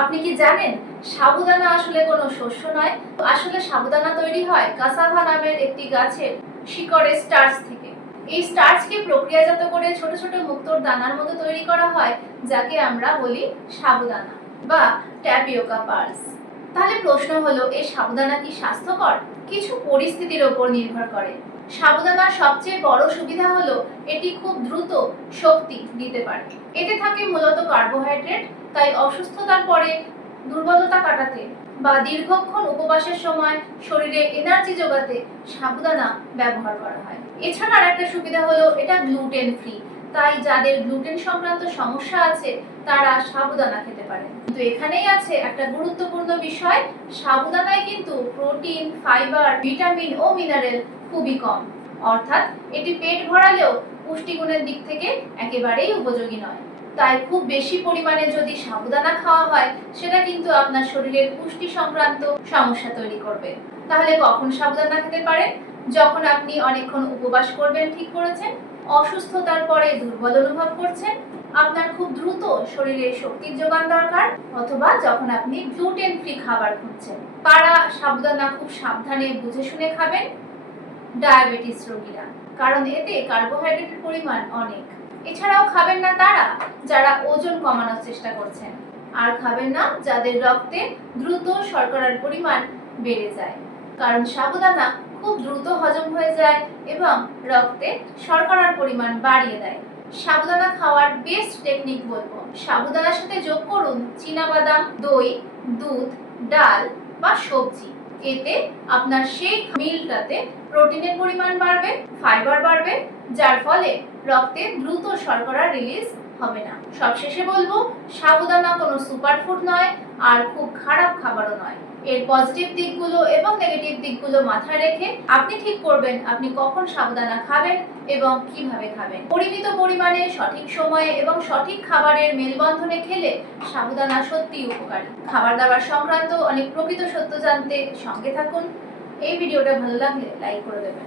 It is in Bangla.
আপনি কি জানেন সাবুদানা আসলে কোনো শস্য নয়? আসলে সাবুদানা তৈরি হয় কাসাভা নামের একটি গাছের শিকড়ের স্টার্চ থেকে। এই স্টার্চকে প্রক্রিয়াজাত করে ছোট ছোট মুক্তোর দানার মতো তৈরি করা হয়, যাকে আমরা বলি সাবুদানা বা ট্যাপিওকা পালস। তাহলে প্রশ্ন হলো, এই সাবুদানা কি স্বাস্থ্যকর? কিছু পরিস্থিতির ওপর নির্ভর করে। সাবুদানার সবচেয়ে বড় সুবিধা হলো এটি খুব দ্রুত শক্তি দিতে পারে। এতে থাকে মূলত কার্বোহাইড্রেট, তাই অসুস্থতার পরে দুর্বলতা কাটাতে বা দীর্ঘক্ষণ উপবাসের সময় শরীরে এনার্জি যোগাতে সাবুদানা ব্যবহার করা হয়। এছাড়া আরেকটা সুবিধা হলো এটা গ্লুটেন ফ্রি, তাই যাদের গ্লুটেন সংক্রান্ত সমস্যা আছে তারা সাবুদানা খেতে পারেন। কিন্তু এখানেই আছে একটা গুরুত্বপূর্ণ বিষয়, সাবুদানায় কিন্তু প্রোটিন, ফাইবার, ভিটামিন ও মিনারেল খুবই কম। অর্থাৎ এটি পেট ভরালেও পুষ্টিগুণের দিক থেকে একেবারেই উপযোগী নয়। তাই খুব বেশি পরিমাণে যদি সাবুদানা খাওয়া হয়, সেটা কিন্তু আপনার শরীরের পুষ্টি সংক্রান্ত সমস্যা তৈরি করবে। তাহলে কখন সাবুদানা খেতে পারেন? যখন আপনি অনেকক্ষণ উপবাস করবেন ঠিক করেছেন, অসুস্থতার পরে দুর্বল অনুভব করছেন, আপনার খুব দ্রুত শরীরে শক্তির যোগান দরকার, অথবা যখন আপনি গ্লুটেন ফ্রি খাবার খুঁজছেন। কারা সাবুদানা খুব সাবধানে বুঝে শুনে খাবেন? ডায়াবেটিস রোগীরা, কারণ এতে কার্বোহাইড্রেটের পরিমাণ অনেক। এছাড়াও খাবেন না তারা যারা ওজন কমানোর চেষ্টা করছেন, আর খাবেন না যাদের রক্তে দ্রুত শর্করার পরিমাণ বেড়ে যায়, কারণ সাবুদানা খুব দ্রুত হজম হয়ে যায় এবং রক্তে শর্করার পরিমাণ বাড়িয়ে দেয়। সাবুদানা খাওয়ার বেস্ট টেকনিক বলবো, সাবুদানার সাথে যোগ করুন চীনাবাদাম, দই, দুধ, ডাল বা সবজি। এতে আপনার সেই মিলটাতে প্রোটিনের পরিমাণ বাড়বে, ফাইবার বাড়বে, যার ফলে রক্তে দ্রুত শর্করা রিলিজ হবে না। সবশেষে বলবো, সাবুদানা কোনো সুপারফুড নয়, আর খুব খারাপ খাবারও নয়। এর পজিটিভ দিকগুলো এবং নেগেটিভ দিকগুলো মাথায় রেখে আপনি ঠিক করবেন আপনি কখন সাবুদানা খাবেন এবং কিভাবে খাবেন। পরিমিত পরিমাণে, সঠিক সময়ে এবং সঠিক খাবারের মেলবন্ধনে খেলে সাবুদানা সত্যিই উপকারী। খাবার দাবার সংক্রান্ত অনেক প্রকৃত সত্য জানতে সঙ্গে থাকুন। এই ভিডিওটা ভালো লাগলে লাইক করে দেবেন।